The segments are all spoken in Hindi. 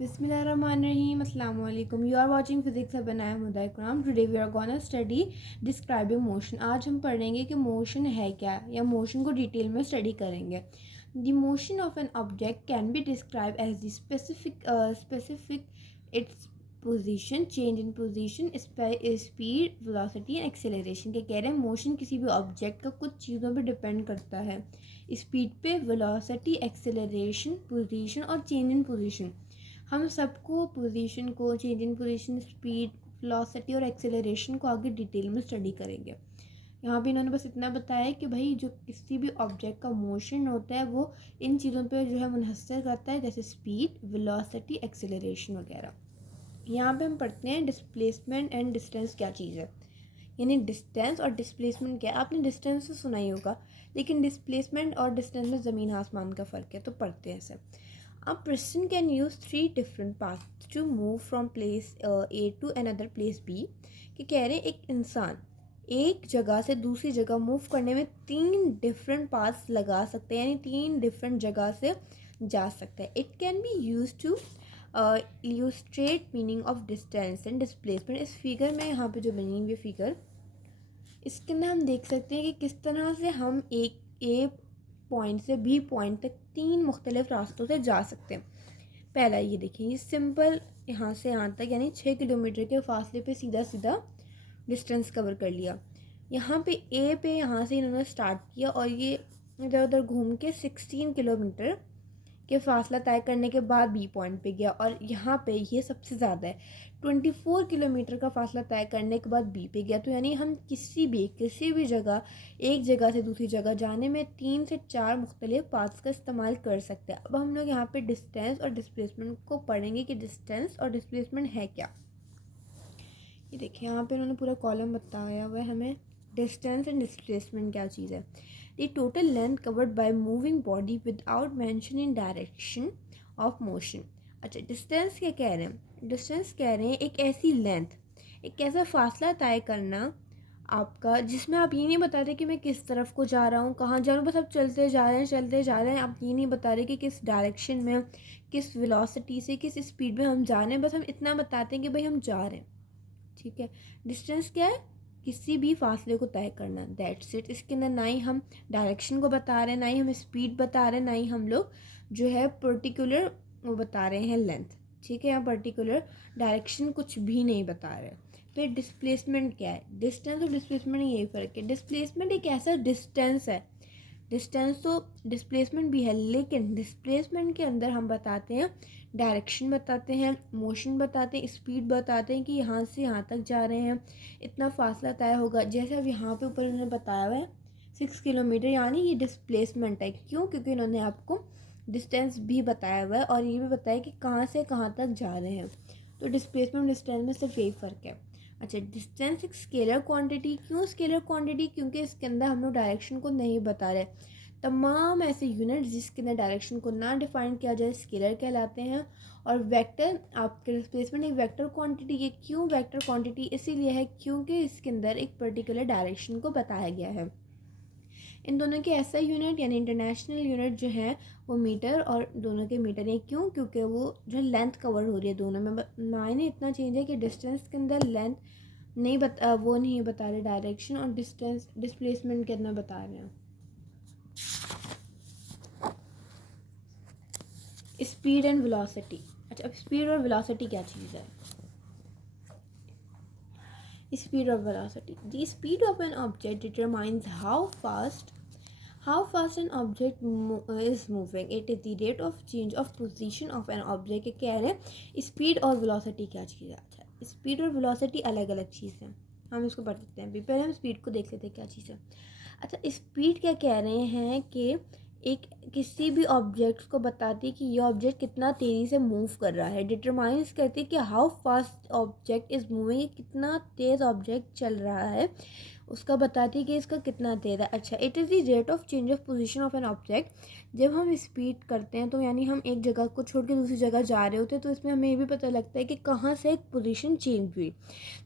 Bismillahirrahmanirrahim. Assalamu alaikum. You are watching Physics of and I am Uday Kuram. Today we are gonna study describing motion. आज हम पढ़ेंगे कि motion है क्या या motion को डिटेल में स्टडी करेंगे. The motion of an object can be described as the specific its position, change in position, speed, velocity and acceleration. के कह रहे हैं motion किसी भी object का कुछ चीज़ों पे डिपेंड करता है. स्पीड पे, वेलोसिटी, एक्सेलरेशन, पोजीशन और चेंज इन पोजीशन. हम सबको पोजीशन को, change in position, speed, velocity और एक्सेलरेशन को आगे डिटेल में स्टडी करेंगे. यहाँ पे इन्होंने बस इतना बताया कि भाई जो किसी भी ऑब्जेक्ट का मोशन होता है वो इन चीज़ों पे जो है मुनहसर करता है, जैसे स्पीड, वेलोसिटी, एक्सेलरेशन वगैरह. यहाँ पे हम पढ़ते हैं डिस्प्लेसमेंट एंड डिस्टेंस क्या चीज़ है. यानी डिस्टेंस और डिस्प्लेसमेंट क्या है. आपने डिस्टेंस तो सुना ही होगा, लेकिन डिस्प्लेसमेंट और डिस्टेंस में ज़मीन आसमान का फ़र्क है. तो पढ़ते हैं इसे. A person can use 3 different paths to move from place A to another place B. कि कह रहे हैं एक इंसान एक जगह से दूसरी जगह मूव करने में 3 डिफरेंट पाथ्स लगा सकते हैं, यानी 3 डिफरेंट जगह से जा सकता है. It can be use to illustrate meaning of distance and displacement. इस फिगर में यहाँ पे जो बनी हुई फिगर, इसके अंदर हम देख सकते हैं कि किस तरह से हम एक ए पॉइंट से बी पॉइंट तक 3 मुख्तलिफ रास्तों से जा सकते हैं. पहला ये देखिए, ये सिंपल यहाँ से यहाँ तक यानी 6 किलोमीटर के फासले पे सीधा सीधा डिस्टेंस कवर कर लिया. यहाँ पे ए पे यहाँ से इन्होंने स्टार्ट किया और ये इधर उधर घूम के 16 किलोमीटर के फासला तय करने के बाद बी पॉइंट पे गया. और यहाँ पे ये सबसे ज़्यादा है, 24 किलोमीटर का फासला तय करने के बाद बी पे गया. तो यानी हम किसी भी जगह एक जगह से दूसरी जगह जाने में 3 से 4 मुख्तलिफ पाथ्स का इस्तेमाल कर सकते हैं. अब हम लोग यहाँ पे डिस्टेंस और डिस्प्लेसमेंट को पढ़ेंगे कि डिस्टेंस और डिस्प्लेसमेंट है क्या. ये देखिए यहाँ पे उन्होंने पूरा कॉलम बताया हुआ है हमें. डिस्टेंस एंड डिस्प्लेसमेंट क्या चीज़ है. The total length covered by moving body without mentioning direction of motion. अच्छा, डिस्टेंस क्या कह रहे हैं. डिस्टेंस कह रहे हैं एक ऐसी लेंथ, एक ऐसा फासला तय करना आपका जिसमें आप ये नहीं बता रहे कि मैं किस तरफ को जा रहा हूँ, कहाँ जा रहा हूँ. बस आप चलते जा रहे हैं. आप ये नहीं बता रहे कि किस डायरेक्शन में, किस वेलोसिटी से, किस स्पीड में हम जा रहे हैं. बस हम इतना बताते हैं कि भाई हम जा रहे हैं. ठीक है. डिस्टेंस क्या है, किसी भी फासले को तय करना. That's it. इसके अंदर ना ही हम डायरेक्शन को बता रहे हैं, ना ही हम स्पीड बता रहे हैं, ना ही हम लोग जो है पर्टिकुलर वो बता रहे हैं लेंथ. ठीक है. यहाँ पर्टिकुलर डायरेक्शन कुछ भी नहीं बता रहे. फिर डिस्प्लेसमेंट क्या है. डिस्टेंस और डिस्प्लेसमेंट यही फ़र्क है. डिस्प्लेसमेंट एक ऐसा डिस्टेंस है, डिस्टेंस तो डिस्प्लेसमेंट भी है, लेकिन डिस्प्लेसमेंट के अंदर हम बताते हैं डायरेक्शन, बताते हैं मोशन, बताते हैं स्पीड, बताते हैं कि यहाँ से यहाँ तक जा रहे हैं, इतना फासला तय होगा. जैसे अब यहाँ पे ऊपर उन्होंने बताया हुआ है 6 किलोमीटर, यानी ये डिस्प्लेसमेंट है. क्यों? क्योंकि इन्होंने आपको डिस्टेंस भी बताया हुआ है और ये भी बताया कि कहाँ से कहाँ तक जा रहे हैं. तो डिस्प्लेसमेंट और डिस्टेंस में सिर्फ यही फ़र्क है. अच्छा, डिस्टेंस एक स्केलर क्वांटिटी. क्यों स्केलर क्वांटिटी? क्योंकि इसके अंदर हम लोग डायरेक्शन को नहीं बता रहे. तमाम ऐसे यूनिट जिसके अंदर डायरेक्शन को ना डिफाइन किया जाए स्केलर कहलाते हैं. और वेक्टर, आपके डिस्प्लेसमेंट एक वेक्टर क्वांटिटी है. क्यों वेक्टर क्वांटिटी? इसीलिए है क्योंकि इसके अंदर एक पर्टिकुलर डायरेक्शन को बताया गया है. इन दोनों के ऐसा यूनिट यानी इंटरनेशनल यूनिट जो है वो मीटर, और दोनों के मीटर हैं. क्यों? क्योंकि वो जो लेंथ कवर हो रही है दोनों में. मायने इतना चेंज है कि डिस्टेंस के अंदर लेंथ नहीं बता रहे डायरेक्शन, और डिस्टेंस डिस्प्लेसमेंट के अंदर बता रहे हैं. Speed and velocity. अच्छा, अब स्पीड और वेलोसिटी क्या चीज़ है. स्पीड और velocity. The speed of an object determines how fast an object is moving. It is the rate of change of position of an object. कह रहे हैं स्पीड और वेलोसिटी क्या चीज़ है. अच्छा, स्पीड और वेलोसिटी अलग अलग चीज़ है, हम इसको पढ़ सकते हैं. पहले हम स्पीड को देख लेते हैं क्या चीज़ है. अच्छा, स्पीड क्या कह रहे हैं कि एक किसी भी ऑब्जेक्ट को बताती है कि ये ऑब्जेक्ट कितना तेज़ी से मूव कर रहा है. डिटरमाइंस करती है कि how fast object is moving, कितना तेज़ ऑब्जेक्ट चल रहा है, उसका बताती है कि इसका कितना तेज़ है. अच्छा, it is the rate of change of position of an object. जब हम स्पीड करते हैं तो यानी हम एक जगह को छोड़ के दूसरी जगह जा रहे होते हैं, तो इसमें हमें ये भी पता लगता है कि कहाँ से एक पोजीशन चेंज हुई.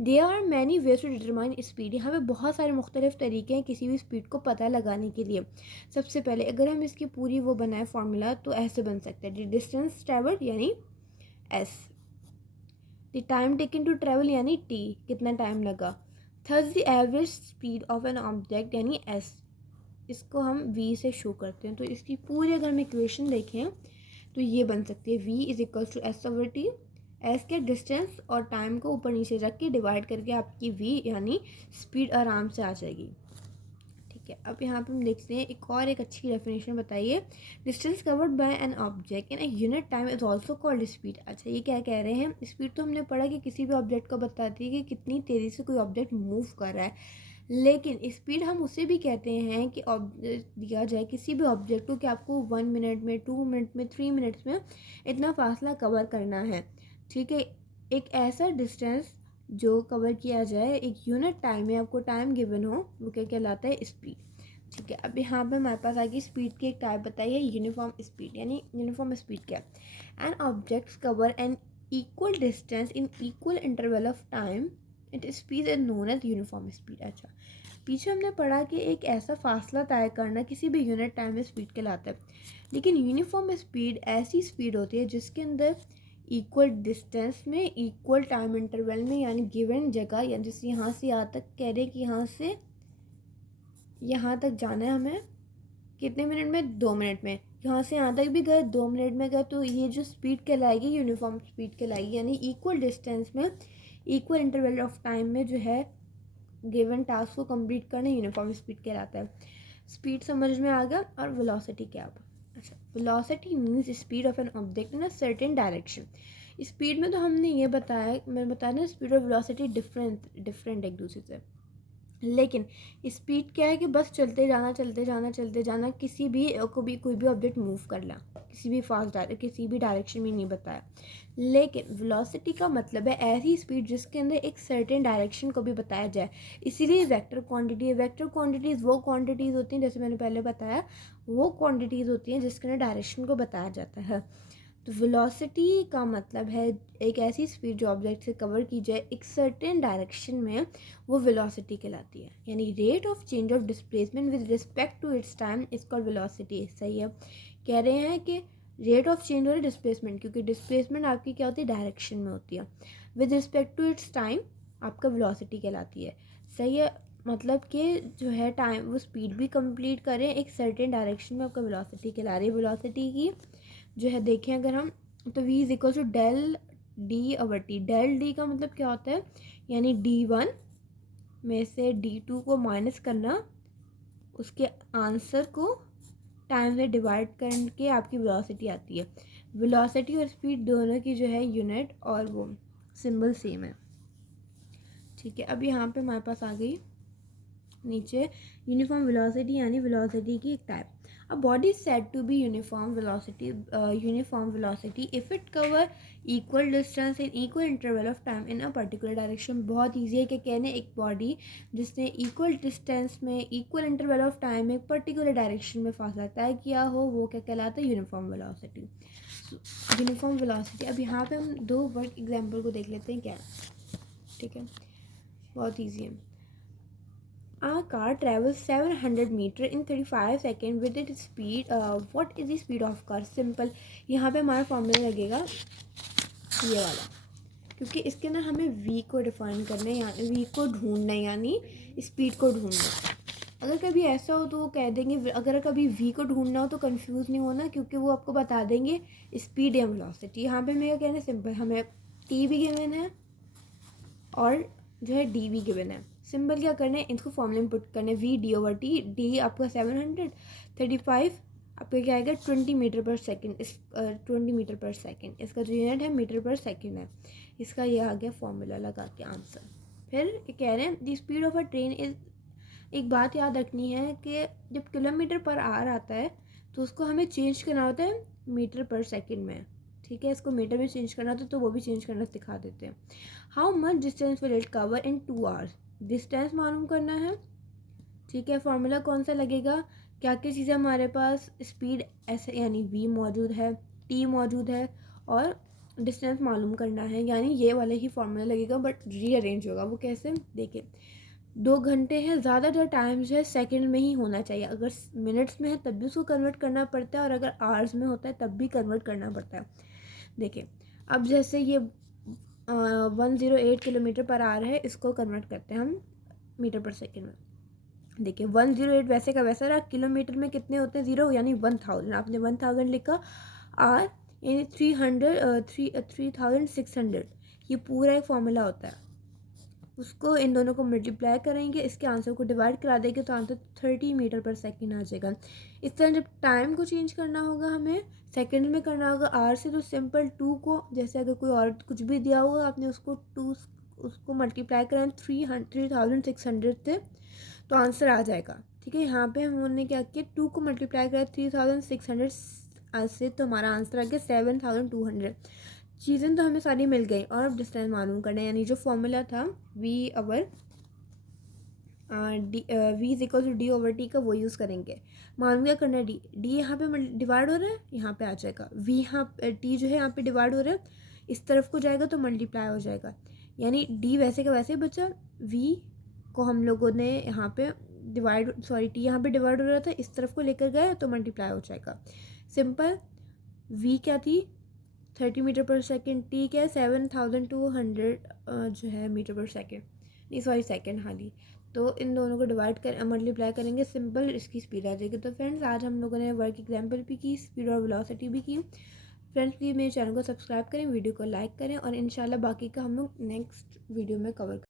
There are many ways to determine speed. यहाँ पे बहुत सारे मुख्तलिफ तरीके हैं किसी भी स्पीड को पता लगाने के लिए. सबसे पहले अगर हम इसकी पूरी वो बनाए फार्मूला तो ऐसे बन सकता है. डिस्टेंस ट्रैवल्ड यानी S. The time taken to travel यानी टी, कितना टाइम लगा। Thus the average speed of an object यानी एस, इसको हम वी से शो करते हैं। तो इसकी पूरी अगर हम इक्वेशन देखें तो ये बन सकती है V is equals to S over T. S के डिस्टेंस और टाइम को ऊपर नीचे रख के डिवाइड करके आपकी वी यानी स्पीड आराम से आ जाएगी। ठीक है, अब यहाँ पे हम देखते हैं एक अच्छी डेफिनेशन बताइए। Distance covered by an object in a unit time is also called speed. अच्छा, ये क्या कह रहे हैं, स्पीड तो हमने पढ़ा कि किसी भी ऑब्जेक्ट को बताती है कि कितनी तेज़ी से कोई ऑब्जेक्ट मूव कर रहा है, लेकिन स्पीड हम उसे भी कहते हैं कि दिया जाए किसी भी ऑब्जेक्ट को कि आपको 1 मिनट में, 2 मिनट में, 3 मिनट्स में इतना फासला कवर करना है। ठीक है, एक ऐसा डिस्टेंस जो कवर किया जाए एक यूनिट टाइम में, आपको टाइम गिवन हो, वो क्या कहलाता है, स्पीड। ठीक है, अब यहाँ पे हमारे पास आ गई स्पीड की एक टाइप बताइए, यूनिफॉर्म स्पीड। यानी यूनिफॉर्म स्पीड क्या है, an objects cover an equal distance in equal interval of time, it speed is known as uniform speed. अच्छा, पीछे हमने पढ़ा कि एक ऐसा फासला तय करना किसी भी यूनिट टाइम में स्पीड कहलाता है, लेकिन यूनिफॉर्म स्पीड ऐसी स्पीड होती है जिसके अंदर इक्वल डिस्टेंस में, इक्वल टाइम इंटरवल में, यानी गिवन जगह, या जैसे यहाँ से यहाँ तक कह रहे हैं कि यहाँ से यहाँ तक जाना है हमें कितने मिनट में, 2 मिनट में, यहाँ से यहाँ तक भी गए 2 मिनट में गए, तो ये जो स्पीड कहलाएगी यूनिफॉर्म स्पीड कहलाएगी। यानी इक्वल डिस्टेंस में, इक्वल इंटरवल ऑफ टाइम में जो है गिवन टास्क को कंप्लीट करना यूनिफॉर्म स्पीड कहलाता है। स्पीड समझ में आ गया। और वेलोसिटी क्या है। अच्छा, velocity means speed of an object in a certain direction. Speed में तो हमने ये बताया, मैंने बताया ना, स्पीड और वेलोसिटी डिफरेंट एक दूसरे से, लेकिन स्पीड क्या है कि बस चलते जाना, किसी भी कोई भी ऑब्जेक्ट मूव करना, किसी भी डायरेक्शन में नहीं बताया। लेकिन वेलोसिटी का मतलब है ऐसी स्पीड जिसके अंदर एक सर्टेन डायरेक्शन को भी बताया जाए, इसीलिए वेक्टर क्वांटिटी है। वेक्टर क्वांटिटीज़ वो क्वांटिटीज़ होती हैं, जैसे मैंने पहले बताया, वो क्वांटिटीज़ होती हैं जिसके अंदर डायरेक्शन को बताया जाता है। तो वेलोसिटी का मतलब है एक ऐसी स्पीड जो ऑब्जेक्ट से कवर की जाए एक सर्टेन डायरेक्शन में, वो वेलोसिटी कहलाती है। यानी rate of change of displacement with respect to its time is called velocity. सही है, कह रहे हैं कि रेट ऑफ चेंज हो रहा है डिस्प्लेसमेंट, क्योंकि डिस्प्लेसमेंट आपकी क्या होती है, डायरेक्शन में होती है, with respect to its time आपका वेलोसिटी कहलाती है। सही है, मतलब कि जो है टाइम, वो स्पीड भी कंप्लीट करें एक सर्टेन डायरेक्शन में, आपका वेलोसिटी कहला रही है। वेलोसिटी की जो है देखें अगर हम, तो v is equal to del D over T. Del D का मतलब क्या होता है, यानी d1 में से d2 को माइनस करना, उसके आंसर को टाइम से डिवाइड करके आपकी वेलोसिटी आती है। वेलोसिटी और स्पीड दोनों की जो है यूनिट और वो सिंबल सेम है। ठीक है, अब यहाँ पे हमारे पास आ गई नीचे यूनिफॉर्म वेलोसिटी, यानी वेलोसिटी की एक type. A body is said to be uniform velocity if it cover equal distance in equal interval of time in a particular direction। बहुत ईजी है कि कहने एक बॉडी जिसने इक्वल डिस्टेंस में, इक्वल इंटरवल ऑफ टाइम में एक पर्टिकुलर डायरेक्शन में फासला तय किया हो, वो क्या कहलाता है, यूनिफॉर्म वेलोसिटी। Uniform velocity. अब यहाँ पे हम 2 वर्क एग्जाम्पल को देख लेते हैं क्या है। ठीक है, बहुत ईजी है। A car travels 700 meter in 35 seconds with its speed. What is the speed of car? Simple, यहाँ पे हमारा फॉर्मूला लगेगा ये वाला, क्योंकि इसके अंदर हमें v को डिफाइन करना है, यानी v को ढूंढना है, यानी स्पीड को ढूंढना। अगर कभी ऐसा हो तो वो कह देंगे, अगर कभी v को ढूंढना हो तो कंफ्यूज नहीं होना, क्योंकि वो आपको बता देंगे स्पीड या वेलोसिटी। यहाँ पे मेरा कहना है सिंपल, हमें t भी गिवन है और जो है d भी गिवन है। सिंपल क्या करना है, इसको फॉर्मूले में पुट करना है, V D over T. D आपका 700, 35 आपका क्या आएगा, 20 मीटर पर सेकेंड। 20 मीटर पर सेकेंड इसका जो यूनिट है मीटर पर सेकेंड है। इसका ये आ गया फॉर्मूला लगा के आंसर। फिर कह रहे हैं the speed of a train is, एक बात याद रखनी है कि जब किलोमीटर पर आवर आता है तो उसको हमें चेंज करना होता है मीटर पर सेकेंड में। ठीक है, इसको मीटर में चेंज करना होता है तो वो भी चेंज करना सिखा देते हैं। How much distance will it cover in 2 hours. Distance मालूम करना है। ठीक है, फॉर्मूला कौन सा लगेगा, क्या क्या चीज़ें हमारे पास, स्पीड ऐसे यानी v मौजूद है, t मौजूद है, और डिस्टेंस मालूम करना है, यानी ये वाला ही फॉर्मूला लगेगा बट रीअरेंज होगा। वो कैसे, देखिए 2 घंटे हैं, ज़्यादातर टाइम जो है सेकंड में ही होना चाहिए। अगर मिनट्स में है तब भी उसको कन्वर्ट करना पड़ता है, और अगर आवर्स में होता है तब भी कन्वर्ट करना पड़ता है। देखिए अब जैसे ये 108 किलोमीटर पर आवर है, इसको कन्वर्ट करते हैं हम मीटर पर सेकेंड में। देखिए 108 वैसे का वैसा रहा, किलोमीटर में कितने होते हैं 0, यानी 1000। आपने 1000 लिखा, आर यानी 3600, ये पूरा एक फॉर्मूला होता है। उसको इन दोनों को मल्टीप्लाई करेंगे, इसके आंसर को डिवाइड करा देंगे तो आंसर 30 मीटर पर सेकेंड आ जाएगा। इस तरह जब टाइम को चेंज करना होगा, हमें सेकंड में करना होगा आर से, तो सिंपल 2 को, जैसे अगर कोई और कुछ भी दिया होगा आपने उसको मल्टीप्लाई करें 3600 से, तो आंसर आ जाएगा। ठीक है, यहाँ पे हमने क्या किया, 2 को मल्टीप्लाई करा 3600 से, तो हमारा आंसर आ गया 7200। चीज़ें तो हमें सारी मिल गई, और अब डिस्टेंस मालूम करना है, यानी जो फॉर्मूला था V is equal to D over T का, वो यूज़ करेंगे। मालूम क्या करना है, डी यहाँ पे डिवाइड हो रहा है, यहाँ पे आ जाएगा, वी यहाँ टी जो है यहाँ पे डिवाइड हो रहा है, इस तरफ को जाएगा तो मल्टीप्लाई हो जाएगा, यानी डी वैसे का वैसे बचा, वी को हम लोगों ने यहाँ पे टी यहाँ पे डिवाइड हो रहा था, इस तरफ को लेकर गए तो मल्टीप्लाई हो जाएगा। सिंपल, वी क्या थी 30 मीटर पर सेकेंड, टी क्या है 7200 जो है मीटर पर सेकेंड, नहीं सॉरी सेकेंड हाली। तो इन दोनों को डिवाइड कर मल्टीप्लाई करेंगे, सिंपल इसकी स्पीड आ जाएगी। तो फ्रेंड्स आज हम लोगों ने वर्क एग्जाम्पल भी की, स्पीड और वेलोसिटी भी की। फ्रेंड्स प्लीज़ मेरे चैनल को सब्सक्राइब करें, वीडियो को लाइक करें, और इंशाल्लाह बाकी का हम लोग नेक्स्ट वीडियो में कवर करें।